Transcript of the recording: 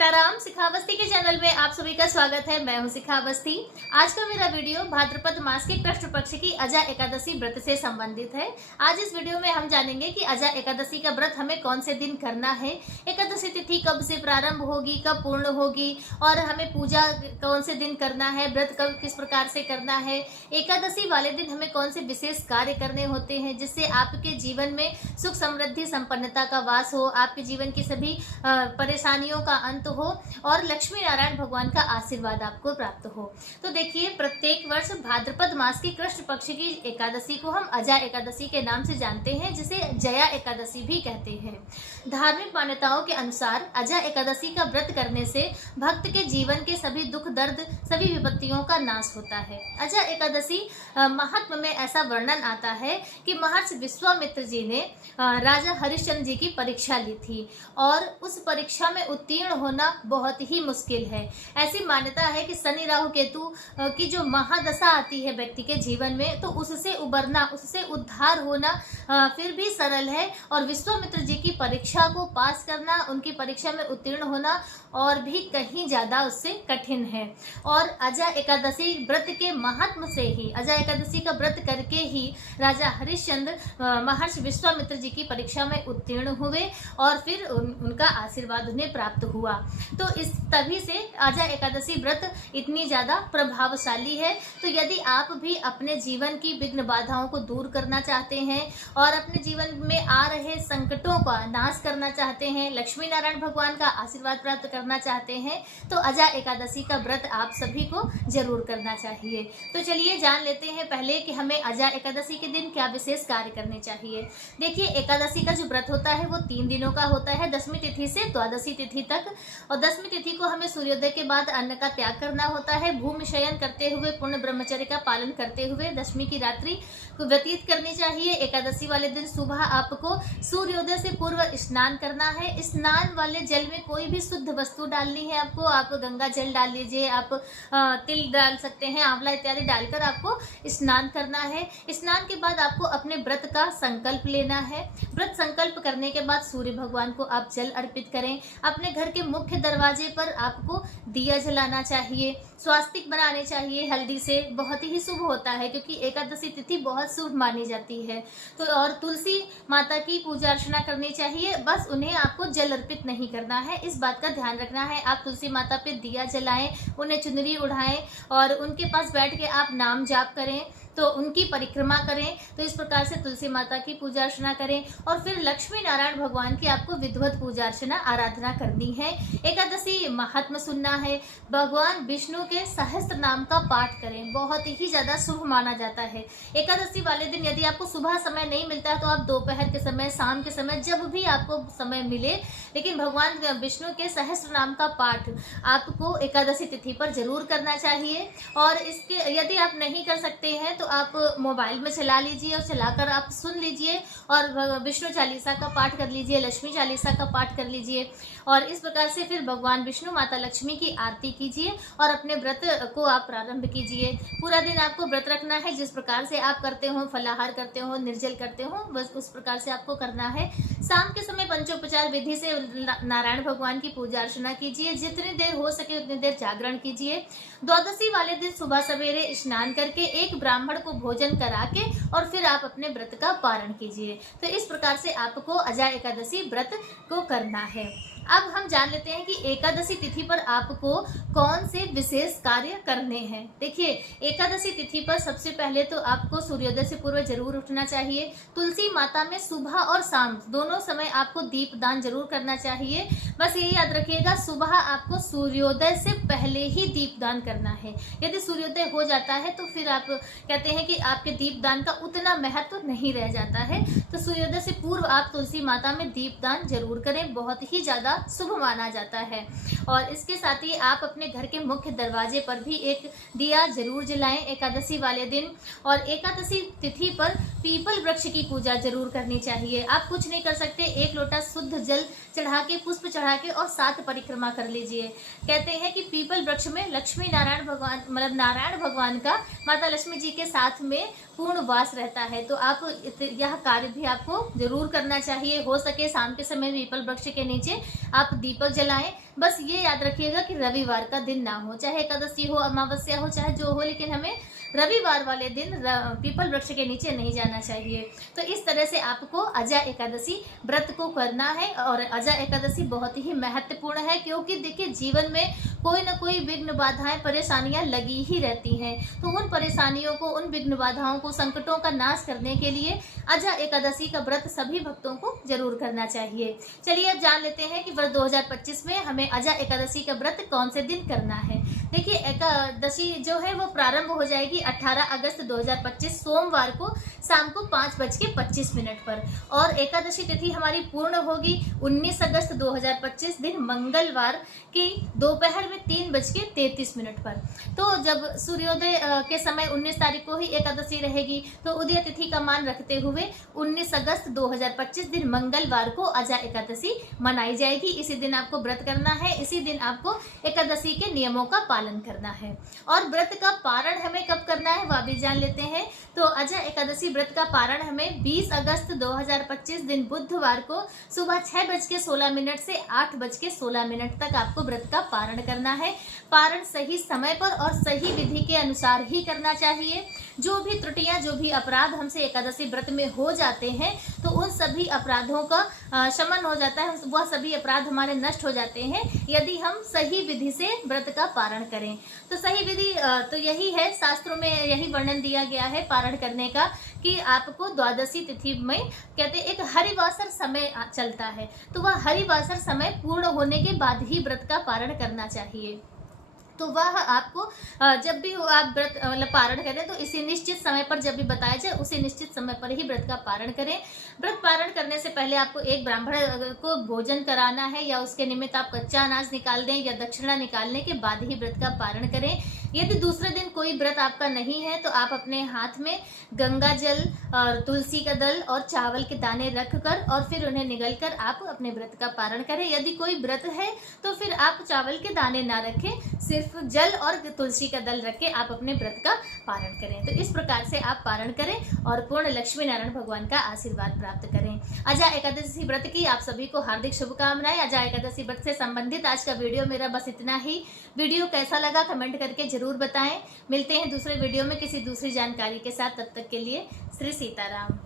सीताराम। सिखावस्थी के चैनल में आप सभी का स्वागत है। मैं हूं सिखावस्थी। आज का मेरा वीडियो भाद्रपद मास के कृष्ण पक्ष की अजा एकादशी व्रत से संबंधित है। आज इस वीडियो में हम जानेंगे कि अजा एकादशी का व्रत हमें कौन से दिन करना है, एकादशी तिथि कब से प्रारंभ होगी, कब पूर्ण होगी और हमें पूजा कौन से दिन करना है, व्रत कब किस प्रकार से करना है, एकादशी वाले दिन हमें कौन से विशेष कार्य करने होते हैं जिससे आपके जीवन में सुख समृद्धि संपन्नता का वास हो, आपके जीवन की सभी परेशानियों का अंत हो और लक्ष्मी नारायण भगवान का आशीर्वाद आपको प्राप्त हो। तो देखिए, प्रत्येक वर्ष भाद्रपद मास की कृष्ण पक्ष की एकादशी को हम अजा एकादशी के नाम से जानते हैं, जिसे जया एकादशी भी कहते हैं। धार्मिक मान्यताओं के अनुसार अजा एकादशी का व्रत करने से भक्त के जीवन के सभी दुख दर्द, सभी विपत्तियों का नाश होता है। अजा एकादशी महात्मा में ऐसा वर्णन आता है कि महर्षि विश्वामित्र जी ने राजा हरिश्चंद्र जी की परीक्षा ली थी और उस परीक्षा में उत्तीर्ण होना बहुत ही मुश्किल है। ऐसी मान्यता है कि शनि राहु केतु की जो महादशा आती है व्यक्ति के जीवन में, तो उससे उबरना, उससे उद्धार होना फिर भी सरल है और विश्वामित्र जी की परीक्षा को पास करना, उनकी परीक्षा में उत्तीर्ण होना और भी कहीं ज्यादा उससे कठिन है। और अजा एकादशी व्रत के महात्म से ही, अजा एकादशी का व्रत करके ही राजा हरिश्चंद्र महर्षि विश्वामित्र जी की परीक्षा में उत्तीर्ण हुए और फिर उनका आशीर्वाद उन्हें प्राप्त हुआ। तो इस तभी से अजा एकादशी व्रत इतनी ज्यादा प्रभावशाली है। तो यदि आप भी अपने जीवन की विघ्न बाधाओं को दूर करना चाहते हैं और अपने जीवन में आ रहे संकटों का नाश करना चाहते हैं, लक्ष्मी नारायण भगवान का आशीर्वाद प्राप्त करना चाहते हैं, तो अजा एकादशी का व्रत आप सभी को जरूर करना चाहिए। तो चलिए जान लेते हैं पहले कि हमें अजा एकादशी के दिन क्या विशेष कार्य करने चाहिए। देखिए, एकादशी का जो व्रत होता है वो 3 दिनों का होता है, दशमी तिथि से द्वादशी तिथि तक। और दशमी तिथि को हमें सूर्योदय के बाद अन्न का त्याग करना होता है। भूमि शयन करते हुए, पूर्ण ब्रह्मचर्य का पालन करते हुए दशमी की रात्रि को व्यतीत करनी चाहिए। एकादशी वाले दिन सुबह आपको सूर्योदय से पूर्व स्नान करना है। स्नान वाले जल में कोई भी शुद्ध वस्तु डालनी है आपको। आप गंगा जल डाल लीजिए, आप तिल डाल सकते हैं, आंवला इत्यादि डालकर आपको स्नान करना है। स्नान के बाद आपको अपने व्रत का संकल्प लेना है। व्रत संकल्प करने के बाद सूर्य भगवान को आप जल अर्पित करें। अपने घर के मुख्य दरवाजे पर आपको दिया जलाना चाहिए, स्वास्तिक बनाने चाहिए हल्दी से, बहुत ही शुभ होता है क्योंकि एकादशी तिथि बहुत शुभ मानी जाती है। तो और तुलसी माता की पूजा अर्चना करनी चाहिए, बस उन्हें आपको जल अर्पित नहीं करना है, इस बात का ध्यान रखना है। आप तुलसी माता पे दिया जलाएं, उन्हें चुनरी उड़ाएं और उनके पास बैठ के आप नाम जाप करें, तो उनकी परिक्रमा करें। तो इस प्रकार से तुलसी माता की पूजा अर्चना करें और फिर लक्ष्मी नारायण भगवान की आपको विधिवत पूजा अर्चना आराधना करनी है। एकादशी महात्मा सुनना है। भगवान विष्णु के सहस्त्र नाम का पाठ करें, बहुत ही ज्यादा शुभ माना जाता है। एकादशी वाले दिन यदि आपको सुबह समय नहीं मिलता है तो आप दोपहर के समय, शाम के समय, जब भी आपको समय मिले, लेकिन भगवान विष्णु के सहस्त्र नाम का पाठ आपको एकादशी तिथि पर जरूर करना चाहिए। और इसके यदि आप नहीं कर सकते हैं तो आप मोबाइल में चला लीजिए और चलाकर आप सुन लीजिए और विष्णु चालीसा का पाठ कर लीजिए, लक्ष्मी चालीसा का पाठ कर लीजिए और इस प्रकार से फिर भगवान विष्णु, माता लक्ष्मी की आरती कीजिए और अपने व्रत को आप प्रारंभ कीजिए। पूरा दिन आपको व्रत रखना है, जिस प्रकार से आप करते हो, फलाहार करते हो, निर्जल करते हो, बस उस प्रकार से आपको करना है। शाम के समय पंचोपचार विधि से नारायण भगवान की पूजा अर्चना कीजिए, जितनी देर हो सके उतनी देर जागरण कीजिए। द्वादशी वाले दिन सुबह सवेरे स्नान करके एक ब्राह्मण को भोजन करा के और फिर आप अपने व्रत का पारण कीजिए। तो इस प्रकार से आपको अजा एकादशी व्रत को करना है। अब हम जान लेते हैं कि एकादशी तिथि पर आपको कौन से विशेष कार्य करने हैं। देखिए, एकादशी तिथि पर सबसे पहले तो आपको सूर्योदय से पूर्व जरूर उठना चाहिए। तुलसी माता में सुबह और शाम दोनों समय आपको दीपदान जरूर करना चाहिए। बस ये याद रखिएगा, सुबह आपको सूर्योदय से पहले ही दीपदान करना है। यदि सूर्योदय हो जाता है तो फिर आप कहते हैं कि आपके दीपदान का उतना महत्व नहीं रह जाता है। तो सूर्योदय से पूर्व आप तुलसी माता में दीपदान जरूर करें, बहुत ही ज्यादा शुभ माना जाता है। और इसके साथ ही आप अपने घर के मुख्य दरवाजे पर भी एक दिया जरूर जलाएं एकादशी वाले दिन। और एकादशी तिथि पर पीपल वृक्ष की पूजा जरूर करनी चाहिए। आप कुछ नहीं कर सकते, एक लोटा शुद्ध जल चढ़ा के, पुष्प चढ़ा के और 7 परिक्रमा कर लीजिए। कहते हैं कि पीपल वृक्ष में लक्ष्मी नारायण भगवान, मतलब नारायण भगवान का माता लक्ष्मी जी के साथ में पूर्ण वास रहता है। तो आप यह कार्य भी आपको जरूर करना चाहिए। हो सके शाम के समय पीपल वृक्ष के नीचे आप दीपक जलाएं। बस ये याद रखिएगा कि रविवार का दिन ना हो, चाहे एकादशी हो, अमावस्या हो, चाहे जो हो, लेकिन हमें रविवार वाले दिन पीपल वृक्ष के नीचे नहीं जाना चाहिए। तो इस तरह से आपको अजा एकादशी व्रत को करना है। और अजा एकादशी बहुत ही महत्वपूर्ण है, क्योंकि देखिए जीवन में कोई ना कोई विघ्न बाधाएं, परेशानियां लगी ही रहती हैं। तो उन परेशानियों को, उन विघ्न बाधाओं को, संकटों का नाश करने के लिए अजा एकादशी का व्रत सभी भक्तों को जरूर करना चाहिए। चलिए अब जान लेते हैं कि वर्ष 2025 में हमें अजा एकादशी का व्रत कौन से दिन करना है। देखिए एकादशी जो है वो प्रारंभ हो जाएगी 18 अगस्त 2025 सोमवार को शाम को 5:25 पर, और एकादशी तिथि हमारी पूर्ण होगी 19 अगस्त 2025 दिन मंगलवार की दोपहर में 3:33 पर। तो जब सूर्योदय के समय 19 तारीख को ही एकादशी रहेगी, तो उदय तिथि का मान रखते हुए 19 अगस्त 2025 दिन मंगलवार को अजा एकादशी मनाई जाएगी। इसी दिन आपको व्रत करना है, इसी दिन आपको एकादशी के नियमों का पालन करना है। और व्रत का पारण हमें कब करना है वह भी जान लेते हैं। तो अजा एकादशी व्रत का पारण हमें 20 अगस्त 2025 दिन बुधवार को सुबह 6:16 से 8:16 तक आपको व्रत का पारण करना है। पारण सही समय पर और सही विधि के अनुसार ही करना चाहिए। जो भी त्रुटियां, जो भी अपराध हमसे एकादशी व्रत में हो जाते हैं, तो उन सभी अपराधों का शमन हो जाता है, वह सभी अपराध हमारे नष्ट हो जाते हैं यदि हम सही विधि से व्रत का पारण करें। तो सही विधि तो यही है, शास्त्रों में यही वर्णन दिया गया है पारण करने का, कि आपको द्वादशी तिथि में कहते एक हरिवासर समय चलता है, तो वह हरिवासर समय पूर्ण होने के बाद ही व्रत का पारण करना चाहिए। तो वह आपको जब भी आप व्रत मतलब पारण करें तो इसी निश्चित समय पर जब भी बताया जाए उसी निश्चित समय पर ही व्रत का पारण करें। व्रत पारण करने से पहले आपको एक ब्राह्मण को भोजन कराना है, या उसके निमित्त आप कच्चा अनाज निकाल दें, या दक्षिणा निकालने के बाद ही व्रत का पारण करें। यदि दूसरे दिन कोई व्रत आपका नहीं है तो आप अपने हाथ में गंगा जल और तुलसी का दल और चावल के दाने रखकर और फिर उन्हें निगल कर आप अपने व्रत का पारण करें। यदि कोई व्रत है तो फिर आप चावल के दाने ना रखें, सिर्फ जल और तुलसी का दल रख के आप अपने व्रत का पारण करें। तो इस प्रकार से आप पारण करें और पूर्ण लक्ष्मी नारायण भगवान का आशीर्वाद प्राप्त करें। अजा एकादशी व्रत की आप सभी को हार्दिक शुभकामनाएं। अजा एकादशी व्रत से संबंधित आज का वीडियो मेरा बस इतना ही। वीडियो कैसा लगा कमेंट करके जरूर बताएं। मिलते हैं दूसरे वीडियो में किसी दूसरी जानकारी के साथ, तब तक के लिए श्री सीताराम।